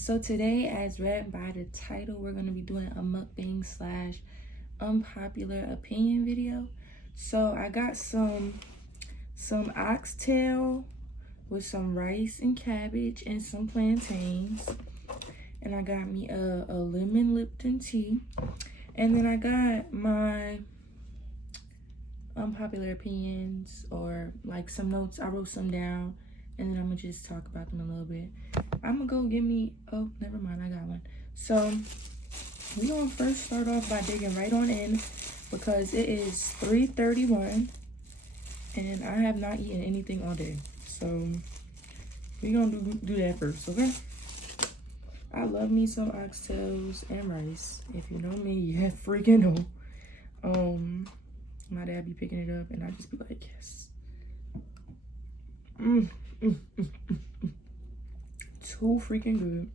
So today, as read by the title, we're going to be doing a mukbang slash unpopular opinion video. So I got some oxtail with some rice and cabbage and some plantains. And I got me a lemon Lipton tea. And then I got my unpopular opinions, or like some notes. I wrote some down, and then I'm gonna just talk about them a little bit. I'm gonna go get me, oh, never mind, I got one. So we gonna first start off by digging right on in, because it is 3:31 and I have not eaten anything all day. So we gonna do that first, okay? I love me some oxtails and rice. If you know me, you freaking know. My dad be picking it up and I just be like, yes. Too freaking good.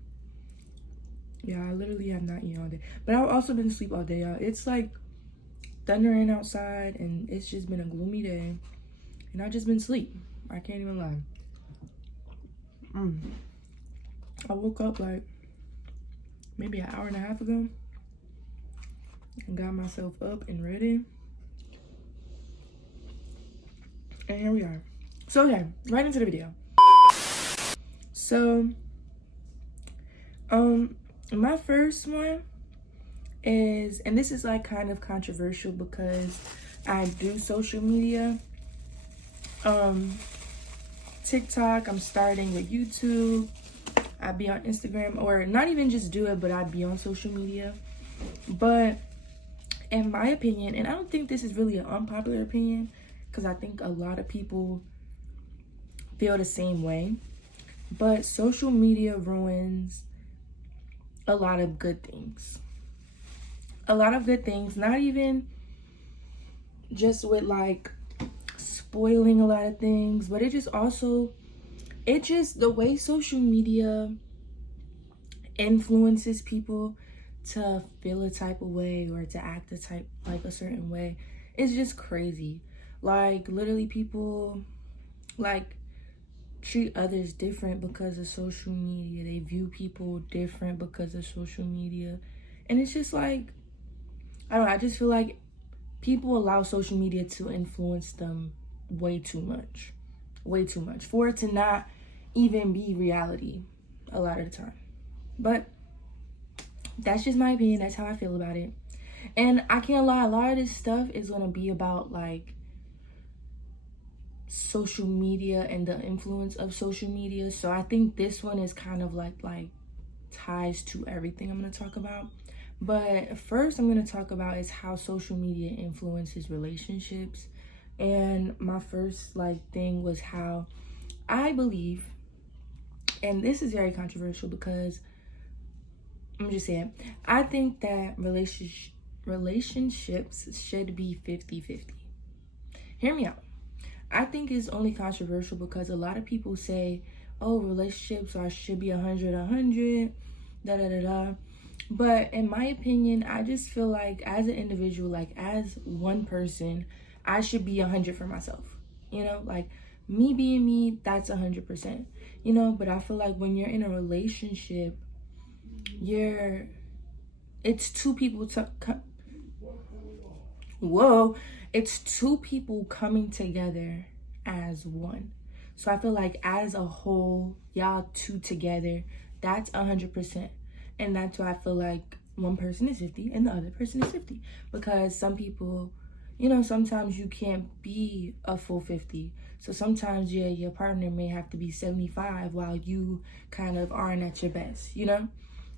Yeah, I literally have not eaten all day. But I've also been asleep all day, y'all. It's like thundering outside and it's just been a gloomy day. And I've just been asleep. I can't even lie. I woke up like maybe an hour and a half ago and got myself up and ready. And here we are. So okay, right into the video. So my first one is, and this is like kind of controversial because I do social media. TikTok, I'm starting with YouTube. I'd be on Instagram, or not even just do it, but I'd be on social media. But in my opinion, and I don't think this is really an unpopular opinion, because I think a lot of people feel the same way, but social media ruins a lot of good things. A lot of good things, not even just with like spoiling a lot of things, but it just the way social media influences people to feel a type of way or to act a certain way. It's just crazy. Like literally people like treat others different because of social media. They view people different because of social media. And it's just like, I don't know, I just feel like people allow social media to influence them way too much for it to not even be reality a lot of the time. But that's just my opinion. That's how I feel about it. And I can't lie, a lot of this stuff is gonna be about like social media and the influence of social media. So I think this one is kind of like ties to everything I'm gonna talk about. But first I'm gonna talk about is how social media influences relationships. And my first thing was how I believe, and this is very controversial because I'm just saying, I think that relationships should be 50-50. Hear me out. I think it's only controversial because a lot of people say, oh, relationships should be 100, da-da-da-da. But in my opinion, I just feel like as an individual, like as one person, I should be 100 for myself. You know, like me being me, that's 100%. You know, but I feel like when you're in a relationship, it's two people it's two people coming together as one. So I feel like as a whole, y'all two together, that's 100%. And that's why I feel like one person is 50 and the other person is 50. Because some people, you know, sometimes you can't be a full 50. So sometimes your partner may have to be 75 while you kind of aren't at your best, you know?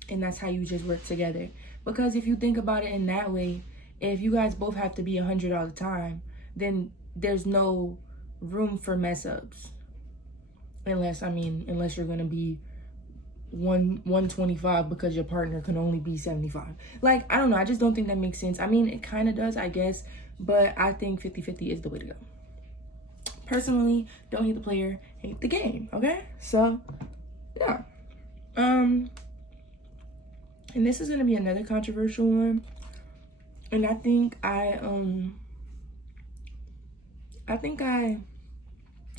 And that's how you just work together. Because if you think about it in that way, if you guys both have to be 100 all the time, then there's no room for mess ups. Unless you're gonna be 125 because your partner can only be 75. Like, I don't know, I just don't think that makes sense. I mean, it kind of does, I guess, but I think 50-50 is the way to go. Personally, don't hate the player, hate the game, okay? So, yeah. And this is gonna be another controversial one. And I think I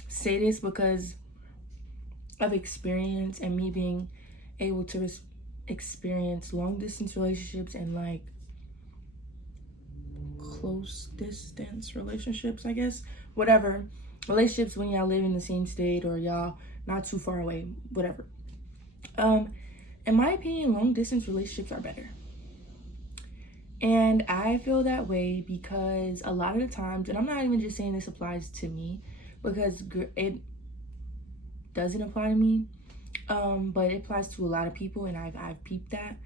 say this because of experience and me being able to experience long distance relationships and like close distance relationships, I guess, whatever, relationships when y'all live in the same state or y'all not too far away, whatever. In my opinion, long distance relationships are better. And I feel that way because a lot of the times, and I'm not even just saying this applies to me, because it doesn't apply to me, but it applies to a lot of people, and I've peeped that.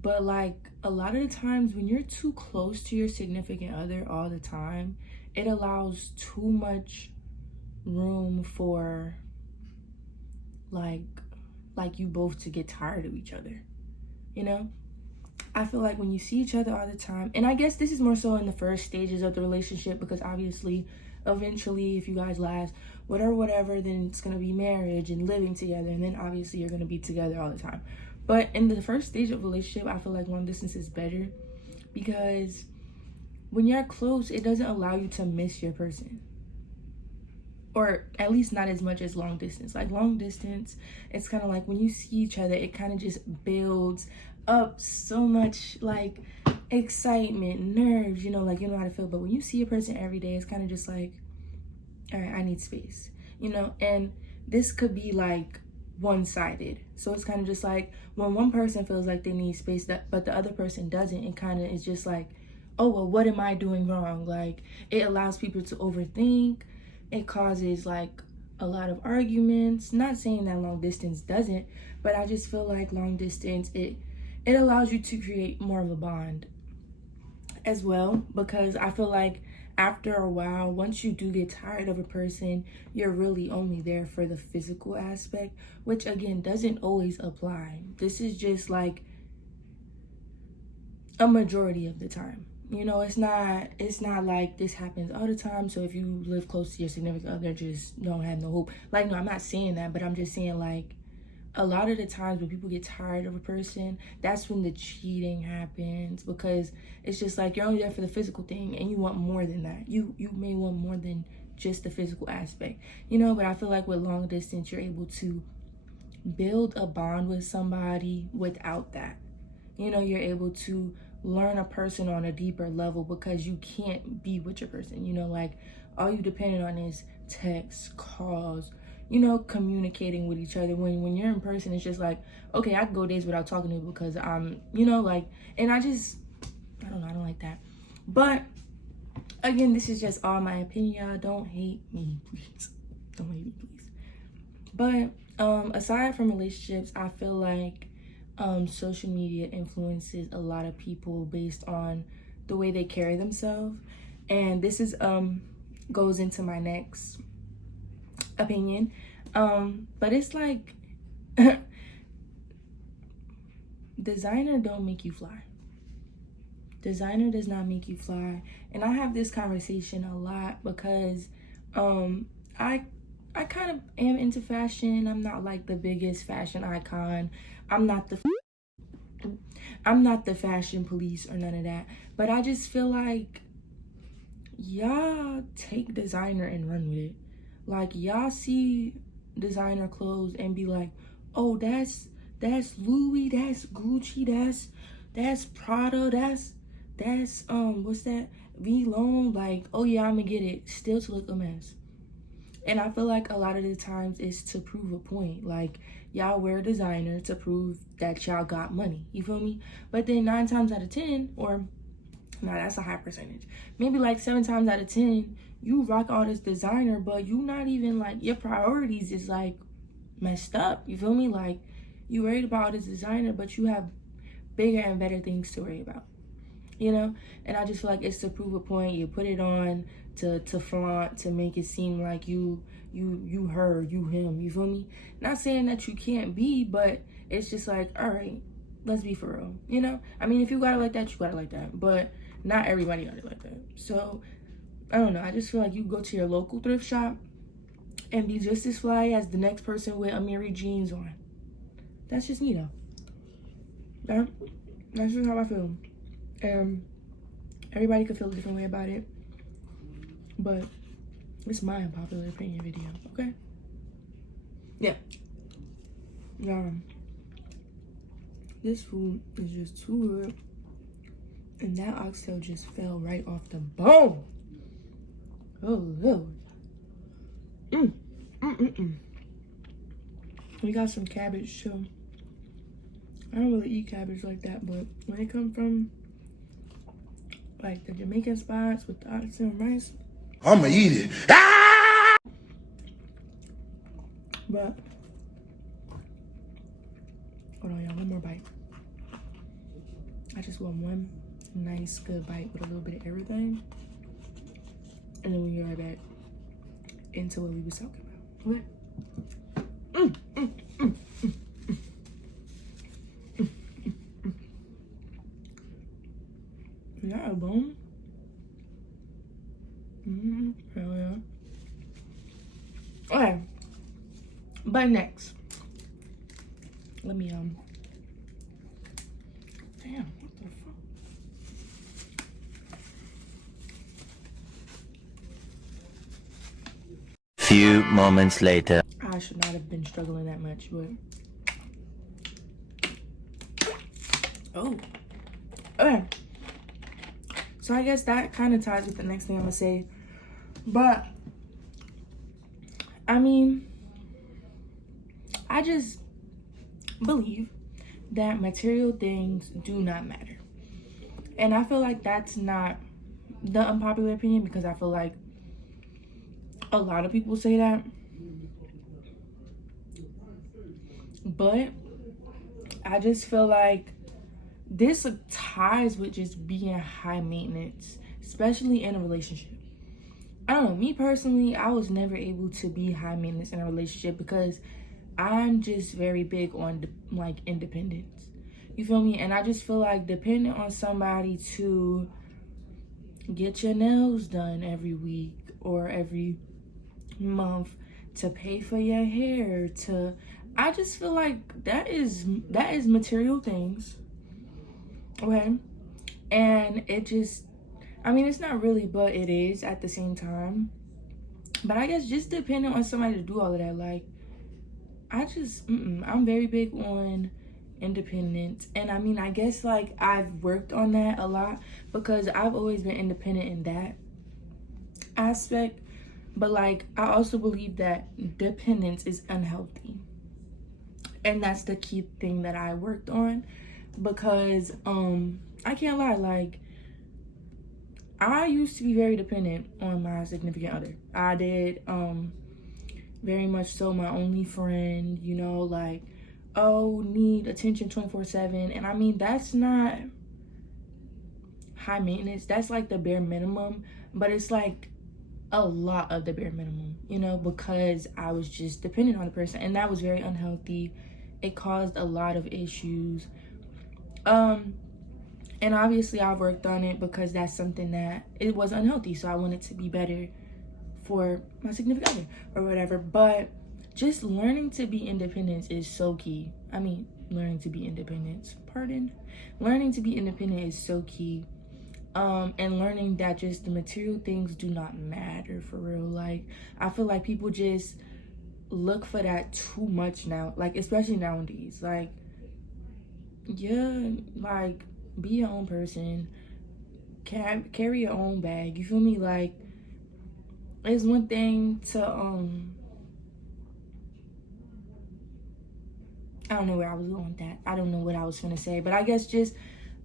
But like a lot of the times when you're too close to your significant other all the time, it allows too much room for like you both to get tired of each other, you know? I feel like when you see each other all the time, and I guess this is more so in the first stages of the relationship, because obviously eventually if you guys last whatever, then it's gonna be marriage and living together, and then obviously you're gonna be together all the time. But in the first stage of relationship, I feel like long distance is better because when you're close, it doesn't allow you to miss your person, or at least not as much as long distance. Like long distance, it's kind of like when you see each other, it kind of just builds up so much like excitement, nerves, you know, like you know how to feel. But when you see a person every day, it's kind of just like, all right, I need space, you know. And this could be like one-sided, so it's kind of just like when one person feels like they need space, but the other person doesn't, it kind of is just like, oh well, what am I doing wrong? Like it allows people to overthink. It causes like a lot of arguments. Not saying that long distance doesn't, but I just feel like long distance, it allows you to create more of a bond as well, because I feel like after a while, once you do get tired of a person, you're really only there for the physical aspect, which again doesn't always apply. This is just like a majority of the time. You know, it's not like this happens all the time. So if you live close to your significant other, just don't have no hope. Like, no, I'm not saying that, but I'm just saying like a lot of the times when people get tired of a person, that's when the cheating happens, because it's just like you're only there for the physical thing and you want more than that. You may want more than just the physical aspect, you know. But I feel like with long distance, you're able to build a bond with somebody without that. You know, you're able to learn a person on a deeper level because you can't be with your person, you know, like all you depending on is text, calls, you know, communicating with each other. When you're in person, it's just like, okay, I can go days without talking to you because I'm, you know, like, and I don't know, I don't like that. But again, this is just all my opinion, y'all. Don't hate me, please. Don't hate me, please. But aside from relationships, I feel like social media influences a lot of people based on the way they carry themselves. And this is goes into my next opinion, but it's like designer don't make you fly. Designer does not make you fly. And I have this conversation a lot because I kind of am into fashion. I'm not like the biggest fashion icon. I'm not the fashion police or none of that, but I just feel like y'all take designer and run with it. Like y'all see designer clothes and be like, oh, that's Louis, that's Gucci, that's Prada, that's what's that, Vlone. Like, oh yeah, I'm gonna get it, still to look a mess. And I feel like a lot of the times it's to prove a point. Like y'all wear designer to prove that y'all got money, you feel me? But then 9 times out of 10, or no, that's a high percentage, maybe like 7 times out of 10, you rock all this designer, but you not even like, your priorities is like messed up, you feel me? Like you worried about all this designer, but you have bigger and better things to worry about, you know? And I just feel like it's to prove a point. You put it on to flaunt, to make it seem like you her, you him, you feel me? Not saying that you can't be, but it's just like, all right, let's be for real, you know? I mean, if you got it like that, you got it like that, but not everybody got it like that. So I don't know, I just feel like you go to your local thrift shop and be just as fly as the next person with Amiri jeans on. That's just me though. That's just how I feel. Everybody could feel a different way about it, but it's my unpopular opinion video, okay? Yeah. This food is just too good. And that oxtail just fell right off the bone. Oh, Lord. We got some cabbage too. I don't really eat cabbage like that, but when it come from like the Jamaican spots with the oxtail and rice, I'ma eat it. But hold on, y'all, one more bite. I just want one nice good bite with a little bit of everything, and then we'll get right back into what we was talking about. Is that a bone? Hell yeah. Okay. But next, let me damn, what the fuck? Few moments later. I should not have been struggling that much, but oh, okay. So I guess that kind of ties with the next thing I'm gonna say, but I mean, I just believe that material things do not matter. And I feel like that's not the unpopular opinion, because I feel like a lot of people say that. But I just feel like this ties with just being high maintenance, especially in a relationship. I don't know, me personally, I was never able to be high maintenance in a relationship because I'm just very big on like independence. You feel me? And I just feel like depending on somebody to get your nails done every week or every month, to pay for your hair, I just feel like that is material things. Okay? And it just, I mean, it's not really, but it is at the same time. But I guess just depending on somebody to do all of that, like, I'm very big on independence. And I mean, I guess like I've worked on that a lot because I've always been independent in that aspect. But like, I also believe that dependence is unhealthy. And that's the key thing that I worked on, because I can't lie, like, I used to be very dependent on my significant other. I did, very much so. My only friend, you know, like, oh, need attention 24/7. And I mean, that's not high maintenance. That's like the bare minimum, but it's like a lot of the bare minimum, you know, because I was just dependent on the person, and that was very unhealthy. It caused a lot of issues. And obviously I've worked on it because that's something that it was unhealthy. So I wanted to be better for my significant other or whatever. But just learning to be independent is so key. I mean, learning to be independent, learning to be independent is so key. And learning that just the material things do not matter for real. Like, I feel like people just look for that too much now, like, especially nowadays. Like, yeah, like, be your own person, carry your own bag, you feel me? Like, it's one thing to I don't know where I was going with that. I don't know what I was gonna say, but I guess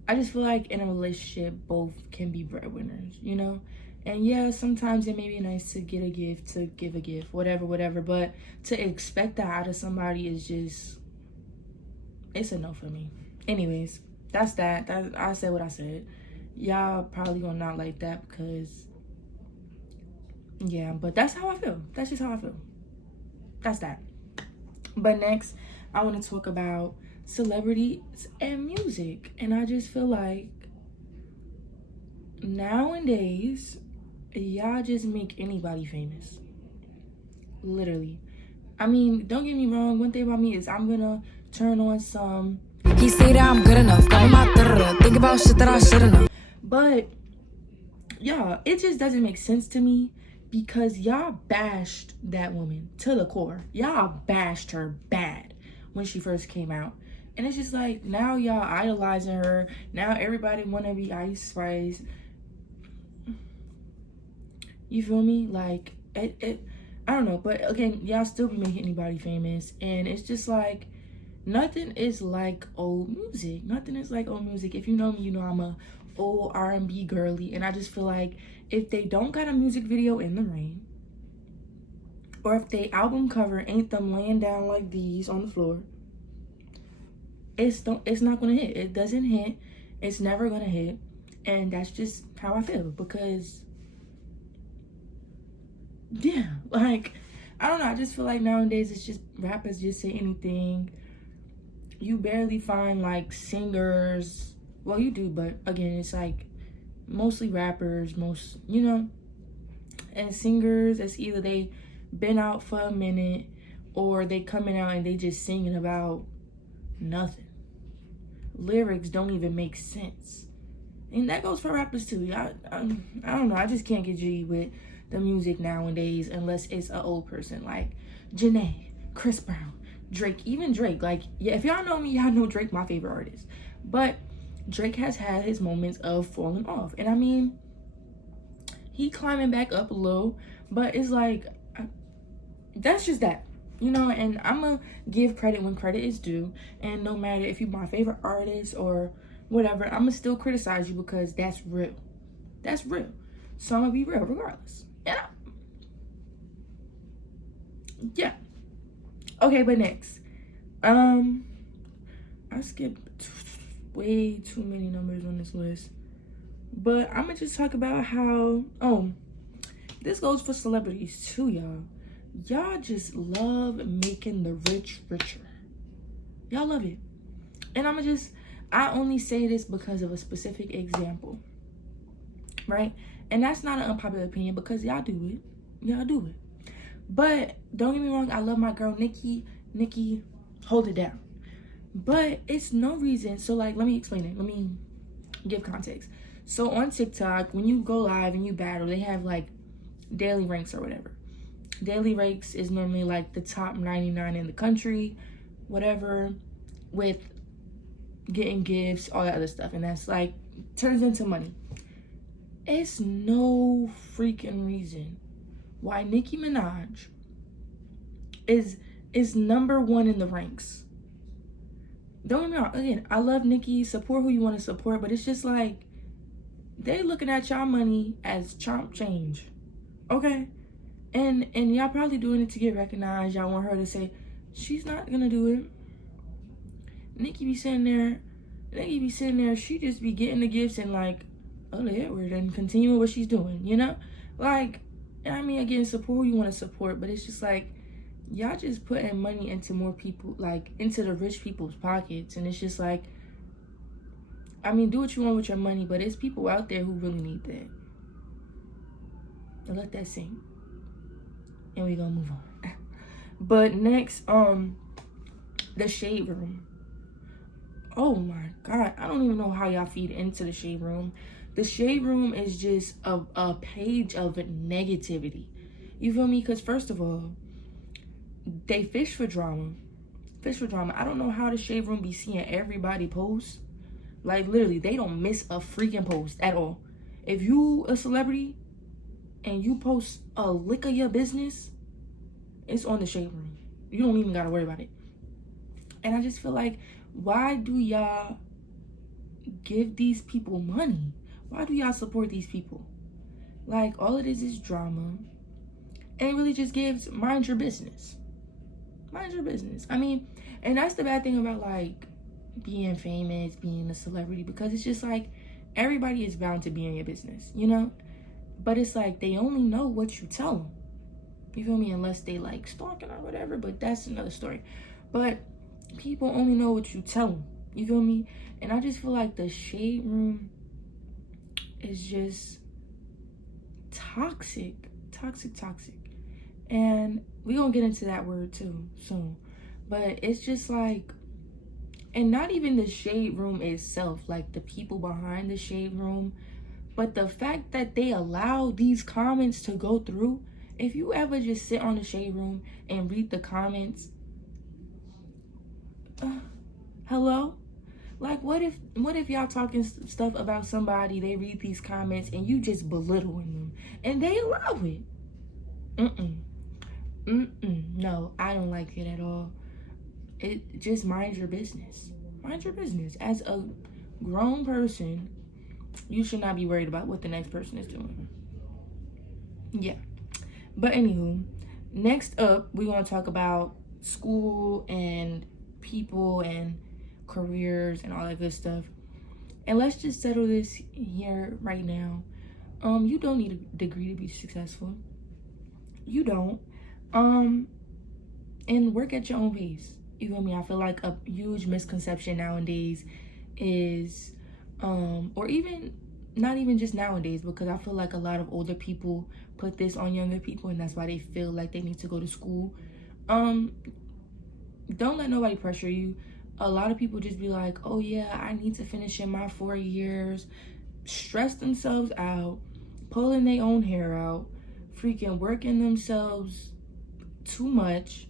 I just feel like in a relationship, both can be breadwinners, you know? And yeah, sometimes it may be nice to get a gift, to give a gift, whatever. But to expect that out of somebody is just, it's a no for me. Anyways, that's that. I said what I said. Y'all probably gonna not like that because, yeah, but that's how I feel. That's just how I feel. That's that. But next, I want to talk about celebrities and music. And I just feel like nowadays, y'all just make anybody famous. Literally. I mean, don't get me wrong. One thing about me is I'm gonna turn on some. He say that I'm good enough. Think about shit that I should've known. But y'all, it just doesn't make sense to me because y'all bashed that woman to the core. Y'all bashed her bad when she first came out. And it's just like, now y'all idolizing her. Now everybody want to be Ice Spice. You feel me? Like, it I don't know. But again, y'all still be making anybody famous. And it's just like, nothing is like old music. Nothing is like old music. If you know me, you know I'm a old R&B girly. And I just feel like if they don't got a music video in the rain, or if they album cover ain't them laying down like these on the floor, it's not gonna hit. It doesn't hit. It's never gonna hit. And that's just how I feel. Because yeah, like, I don't know, I just feel like nowadays it's just rappers just say anything. You barely find like singers. Well, you do, but again, it's like mostly rappers, and singers. It's either they been out for a minute or they coming out and they just singing about nothing. Lyrics don't even make sense. And that goes for rappers too. I don't know, I just can't get G with the music nowadays unless it's an old person like Janae, Chris Brown, Drake. Even Drake, like, yeah, if y'all know me, y'all know Drake my favorite artist. But Drake has had his moments of falling off, and I mean, he climbing back up a little, but it's like, that's just that, and I'm gonna give credit when credit is due. And no matter if you're my favorite artist or whatever, I'm gonna still criticize you because that's real. So I'm gonna be real regardless. Yeah. Okay, but next, I skipped way too many numbers on this list, but I'm gonna just talk about how, this goes for celebrities too, y'all just love making the rich richer. Y'all love it. And I only say this because of a specific example, right? And that's not an unpopular opinion because y'all do it. But don't get me wrong, I love my girl Nikki, hold it down. But it's no reason. So like, let me explain it. Let me give context. So on TikTok, when you go live and you battle, they have like daily ranks or whatever. Daily ranks is normally like the top 99 in the country, whatever, with getting gifts, all that other stuff. And that's like, turns into money. It's no freaking reason why Nicki Minaj is number one in the ranks. Don't get me wrong. Again, I love Nicki. Support who you want to support, but it's just like, they looking at y'all money as chomp change. Okay? And y'all probably doing it to get recognized. Y'all want her to say, she's not gonna do it. Nicki be sitting there, she just be getting the gifts and like, oh, yeah, we're then continuing what she's doing, Like, I mean, again, support who you want to support, but it's just like, y'all just putting money into more people, like, into the rich people's pockets. And it's just like, I mean, do what you want with your money, but there's people out there who really need that. And let that sink. And we gonna move on. But next, the Shade Room. Oh my God, I don't even know how y'all feed into the Shade Room. The Shade Room is just a page of negativity. You feel me? Because first of all, they fish for drama. I don't know how the Shade Room be seeing everybody post. Like, literally, they don't miss a freaking post at all. If you a celebrity and you post a lick of your business, it's on the Shade Room. You don't even gotta worry about it. And I just feel like, why do y'all give these people money? Why do y'all support these people? Like, all it is drama. And it really just gives, mind your business. I mean, and that's the bad thing about like being famous, being a celebrity, because it's just like, everybody is bound to be in your business, But it's like, they only know what you tell them. You feel me? Unless they like stalking or whatever, but that's another story. But people only know what you tell them. You feel me? And I just feel like the Shade Room is just toxic. And we gonna get into that word too soon. But it's just like, and not even the Shade Room itself, like the people behind the Shade Room, but the fact that they allow these comments to go through. If you ever just sit on the Shade Room and read the comments, Hello? Like, what if y'all talking stuff about somebody, they read these comments, and you just belittling them, and they allow it? No, I don't like it at all. It just mind your business. Mind your business. As a grown person, you should not be worried about what the next person is doing. Yeah. But anywho, next up, we're going to talk about school and people and careers and all that good stuff. And let's just settle this here right now. You don't need a degree to be successful. You don't. And work at your own pace. You feel me? I feel like a huge misconception nowadays is, or even not even just nowadays, because I feel like a lot of older people put this on younger people, and that's why they feel like they need to go to school. Don't let nobody pressure you. A lot of people just be like, oh yeah, I need to finish in my 4 years, stress themselves out, pulling their own hair out, freaking working themselves too much.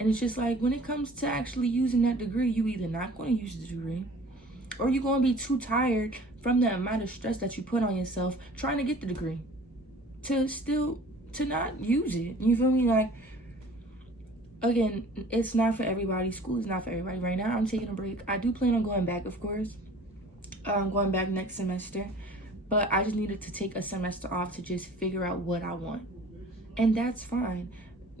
And it's just like, when it comes to actually using that degree, you either not going to use the degree, or you're going to be too tired from the amount of stress that you put on yourself trying to get the degree to not use it. You feel me? Like, again, it's not for everybody. School is not for everybody. Right now, I'm taking a break. I do plan on going back, of course. I'm going back next semester. But I just needed to take a semester off to just figure out what I want. And that's fine.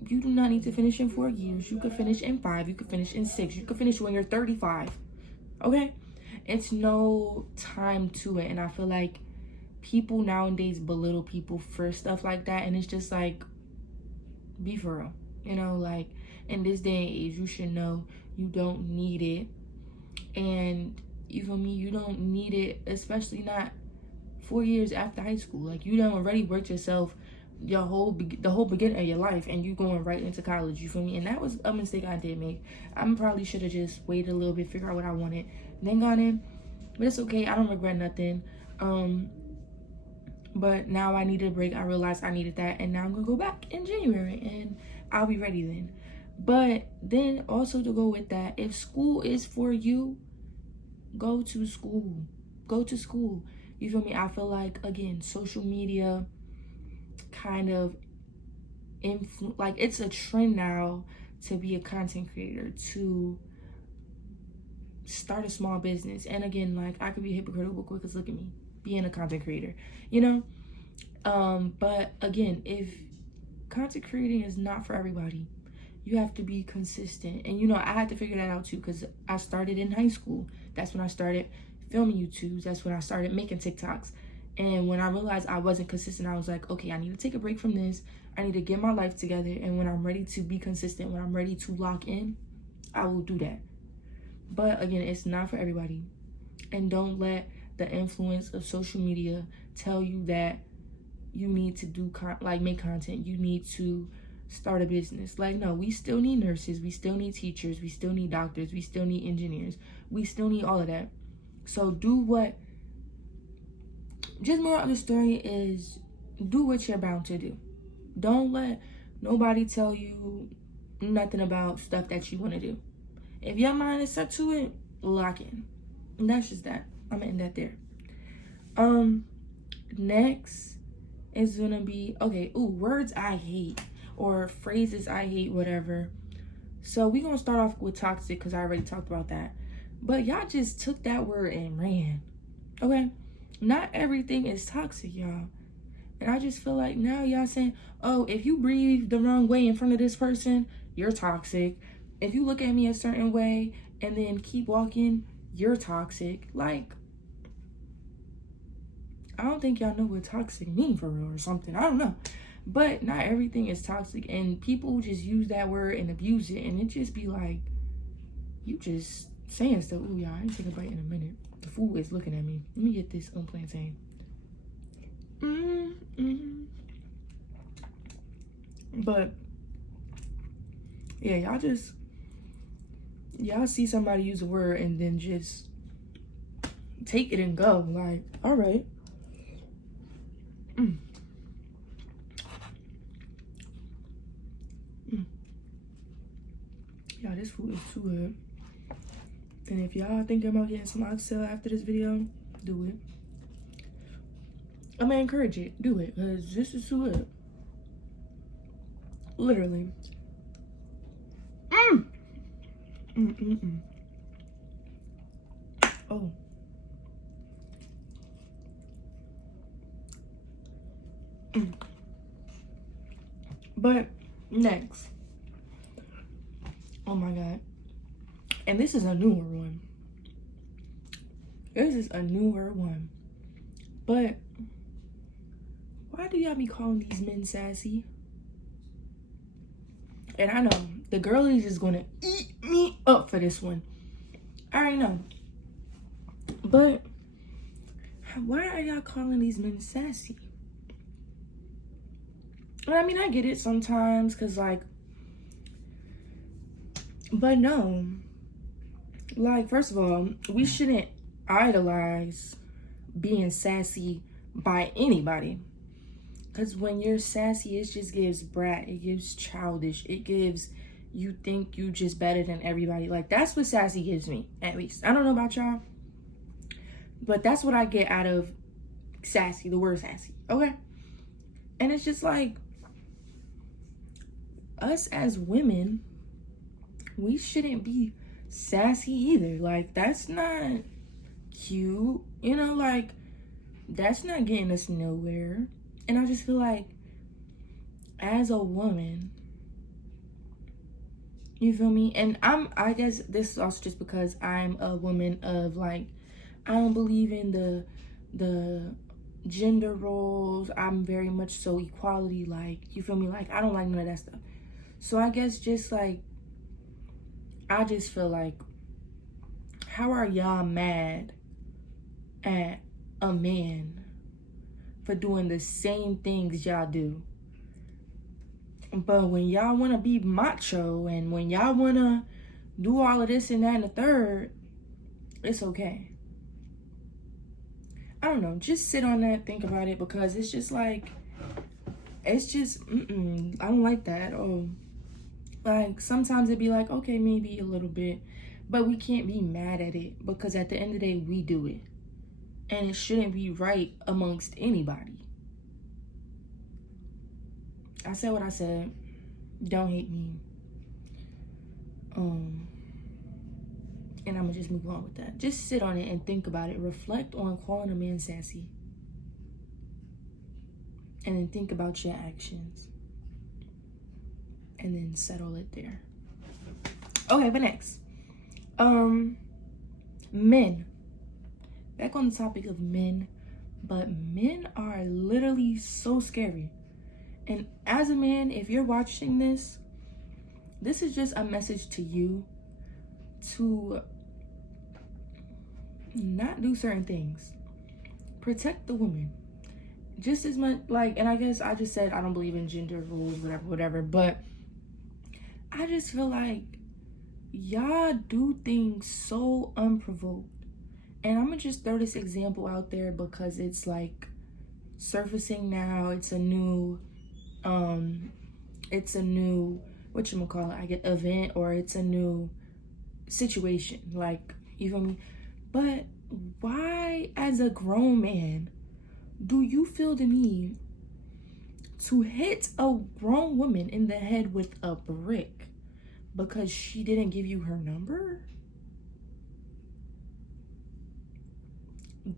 You do not need to finish in 4 years. You could finish in 5. You could finish in 6. You could finish when you're 35. Okay? It's no time to it. And I feel like people nowadays belittle people for stuff like that. And it's just like, be for real. You know, like, in this day and age, you should know you don't need it. And you feel me? You don't need it, especially not 4 years after high school. Like, you done already worked yourself the whole beginning of your life, and you going right into college. You feel me? And that was a mistake I did make. I probably should have just waited a little bit, figure out what I wanted, then got in. But it's okay. I don't regret nothing. But now I needed a break. I realized I needed that, and now I'm gonna go back in January, and I'll be ready then. But then also, to go with that, if school is for you, go to school. Go to school. You feel me? I feel like, again, social media kind of like, it's a trend now to be a content creator, to start a small business. And again, like, I could be hypocritical because look at me being a content creator, you know. But again, if content creating is not for everybody, you have to be consistent. And you know, I had to figure that out too, because I started in high school. That's when I started filming YouTubes. That's when I started making TikToks. And when I realized I wasn't consistent, I was like, okay, I need to take a break from this. I need to get my life together. And when I'm ready to be consistent, when I'm ready to lock in, I will do that. But again, it's not for everybody. And don't let the influence of social media tell you that you need to do make content. You need to start a business. Like, no, we still need nurses. We still need teachers. We still need doctors. We still need engineers. We still need all of that. So do what, just more of the story is, do what you're bound to do. Don't let nobody tell you nothing about stuff that you want to do. If your mind is set to it, lock in. And that's just that. I'm gonna end that there. Next is gonna be, okay, words I hate, or phrases I hate, whatever. So we're gonna start off with toxic, because I already talked about that. But y'all just took that word and ran. Okay? Not everything is toxic, y'all. And I just feel like now y'all saying, oh, if you breathe the wrong way in front of this person, you're toxic. If you look at me a certain way and then keep walking, you're toxic. Like, I don't think y'all know what toxic mean for real or something. I don't know. But not everything is toxic. And people just use that word and abuse it. And it just be like, you just saying stuff. Ooh, y'all, I ain't taking a bite in a minute. The food is looking at me. Let me get this plantain. But yeah, y'all see somebody use a word and then just take it and go. Like, all right. Yeah, this food is too good. And if y'all thinking about getting some oxtail after this video, do it. I'm gonna encourage it. Do it, because this is too good. Literally. Oh. But next. Oh my God. And this is a newer one. This is a newer one. But why do y'all be calling these men sassy? And I know the girl is just gonna eat me up for this one. I already know. But why are y'all calling these men sassy? And I mean, I get it sometimes, cause like, but no. Like, first of all, we shouldn't idolize being sassy by anybody. Because when you're sassy, it just gives brat. It gives childish. It gives you think you just better than everybody. Like, that's what sassy gives me, at least. I don't know about y'all. But that's what I get out of sassy, the word sassy. Okay? And it's just like, us as women, we shouldn't be sassy either. Like, that's not cute. You know, like, that's not getting us nowhere. And I just feel like, as a woman, you feel me? And I guess this is also just because I'm a woman of, like, I don't believe in the gender roles. I'm very much so equality, like, you feel me? Like, I don't like none of that stuff. So I guess just like, I just feel like, how are y'all mad at a man for doing the same things y'all do? But when y'all want to be macho and when y'all want to do all of this and that and the third, it's okay. I don't know. Just sit on that, think about it, because it's just like, it's just, I don't like that. Or like, sometimes it'd be like, okay, maybe a little bit, but we can't be mad at it, because at the end of the day, we do it. And it shouldn't be right amongst anybody. I said what I said. Don't hate me. And I'm gonna just move on with that. Just sit on it and think about it. Reflect on calling a man sassy. And then think about your actions. And then settle it there. Okay, but next. Men. Back on the topic of men. But men are literally so scary. And as a man, if you're watching this, this is just a message to you to not do certain things. Protect the woman. Just as much, like, and I guess I just said I don't believe in gender rules, whatever, but I just feel like y'all do things so unprovoked. And I'm gonna just throw this example out there because it's like surfacing now. It's a new whatchamacallit, I get event, or it's a new situation, like, you feel me? But why, as a grown man, do you feel the need to hit a grown woman in the head with a brick because she didn't give you her number?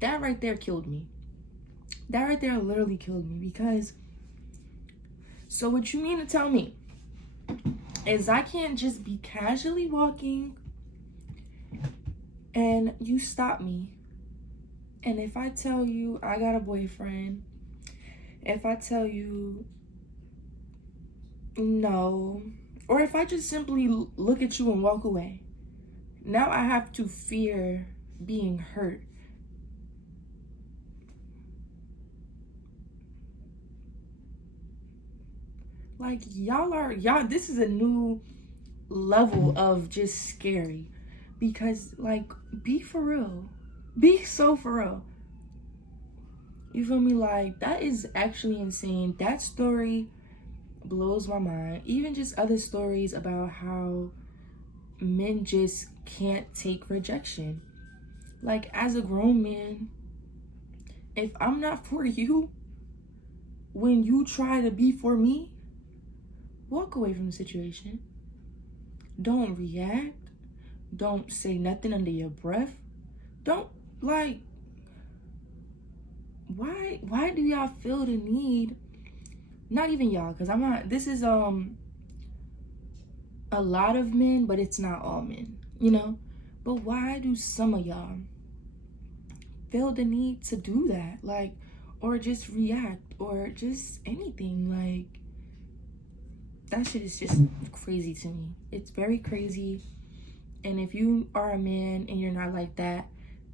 That right there killed me. That right there literally killed me, because so what you mean to tell me is I can't just be casually walking and you stop me, and if I tell you I got a boyfriend, if I tell you no, or if I just simply look at you and walk away, now I have to fear being hurt. Like, y'all, this is a new level of just scary, because, like, be for real. Be so for real. You feel me? Like, that is actually insane. That story blows my mind. Even just other stories about how men just can't take rejection. Like, as a grown man, if I'm not for you, when you try to be for me, walk away from the situation. Don't react. Don't say nothing under your breath. Don't, like, why do y'all feel the need? Not even y'all, because I'm not, this is a lot of men, but it's not all men, you know? But why do some of y'all feel the need to do that? Like, or just react, or just anything. Like, that shit is just crazy to me. It's very crazy. And if you are a man and you're not like that,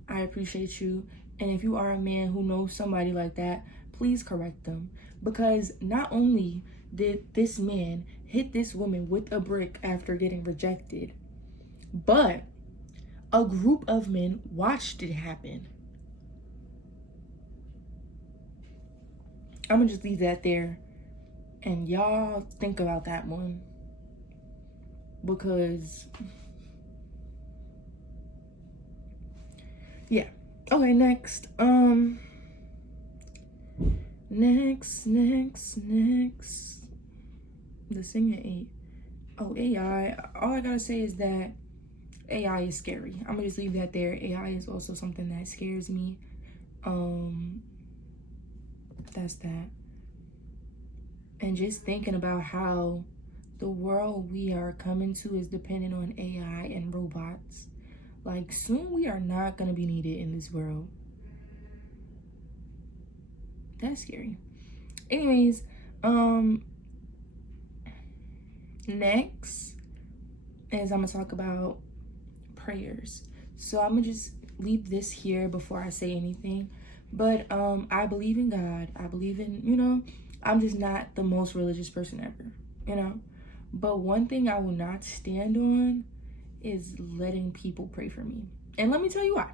I appreciate you. And if you are a man who knows somebody like that, please correct them. Because not only did this man hit this woman with a brick after getting rejected, but a group of men watched it happen. I'm gonna just leave that there. And y'all think about that one. Because, yeah. Okay, next. Next. The singer ate. Oh, AI. All I gotta say is that AI is scary. I'm gonna just leave that there. AI is also something that scares me. That's that. And just thinking about how the world we are coming to is dependent on AI and robots. Like, soon we are not gonna be needed in this world. That's scary. Anyways, next is I'm gonna talk about prayers. So I'm gonna just leave this here before I say anything. But I believe in God. I believe in, you know, I'm just not the most religious person ever, you know. But one thing I will not stand on is letting people pray for me. And let me tell you why.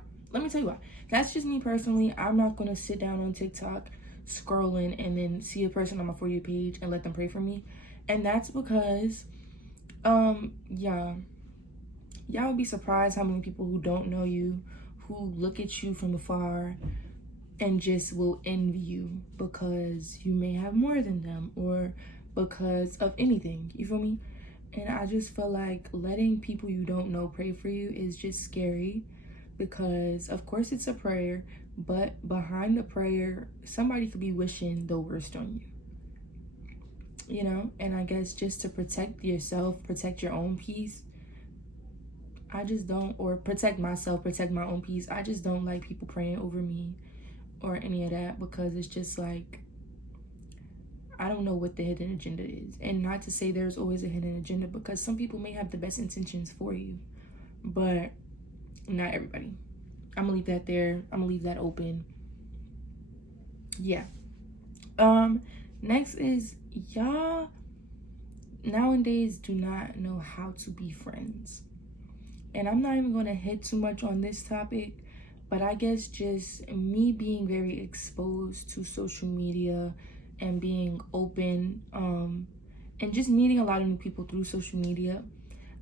That's just me personally. I'm not gonna sit down on TikTok scrolling and then see a person on my For You page and let them pray for me. And that's because y'all would be surprised how many people who don't know you, who look at you from afar and just will envy you because you may have more than them, or because of anything, you feel me? And I just feel like letting people you don't know pray for you is just scary, because of course it's a prayer, but behind the prayer, somebody could be wishing the worst on you, you know? And I guess just to protect yourself, protect your own peace, I just don't, or protect myself, protect my own peace, I just don't like people praying over me or any of that, because it's just like, I don't know what the hidden agenda is. And not to say there's always a hidden agenda, because some people may have the best intentions for you, but not everybody. I'm gonna leave that there. I'm gonna leave that open. Yeah. Next is, y'all nowadays do not know how to be friends. And I'm not even gonna hit too much on this topic, but I guess just me being very exposed to social media and being open, and just meeting a lot of new people through social media,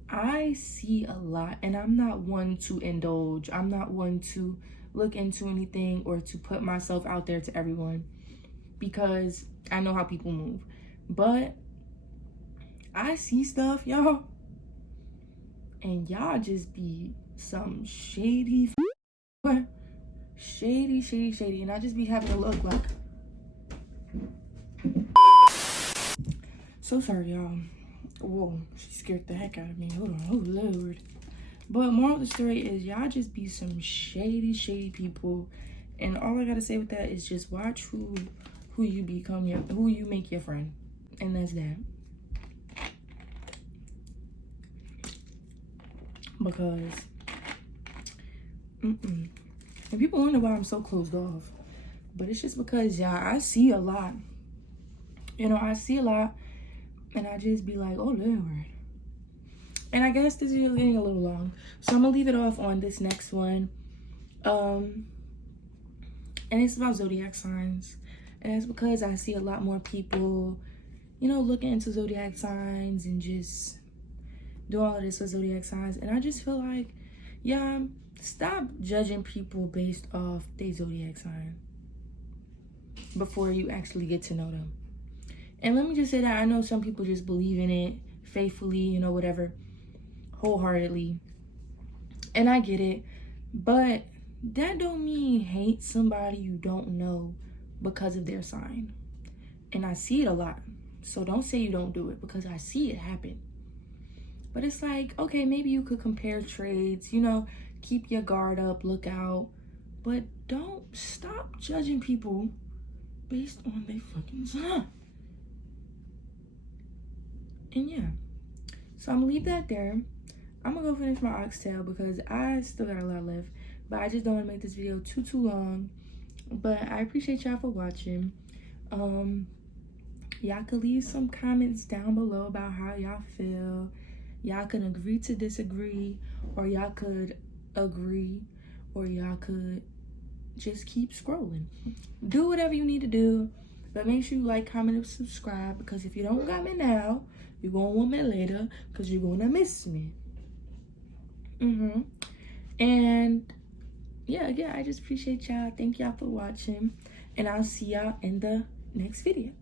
I see a lot. And I'm not one to indulge. I'm not one to look into anything or to put myself out there to everyone, because I know how people move. But I see stuff, y'all, and y'all just be some shady, and I just be having a look like, so sorry, y'all. Whoa, she scared the heck out of me. Hold on, oh Lord. But moral of the story is, y'all just be some shady people, and all I gotta say with that is just watch who you become, who you make your friend, and that's that. Because and people wonder why I'm so closed off, but it's just because, y'all, I see a lot. You know, I see a lot, and I just be like, oh Lord. And I guess this is getting a little long, so I'm gonna leave it off on this next one. And it's about zodiac signs, and it's because I see a lot more people, you know, looking into zodiac signs and just do all of this with zodiac signs. And I just feel like, yeah, stop judging people based off their zodiac sign before you actually get to know them. And let me just say that I know some people just believe in it faithfully, you know, whatever, wholeheartedly. And I get it. But that don't mean hate somebody you don't know because of their sign. And I see it a lot. So don't say you don't do it, because I see it happen. But it's like, okay, maybe you could compare trades, you know, keep your guard up, look out. But don't stop judging people based on their fucking sign. And yeah, so I'm gonna leave that there. I'm gonna go finish my oxtail because I still got a lot left, but I just don't want to make this video too long. But I appreciate y'all for watching. Y'all could leave some comments down below about how y'all feel. Y'all can agree to disagree, or y'all could agree, or y'all could just keep scrolling. Do whatever you need to do, but make sure you like, comment, and subscribe, because if you don't got me now, you're gonna want me later, because you're gonna miss me. And yeah, I just appreciate y'all. Thank y'all for watching, and I'll see y'all in the next video.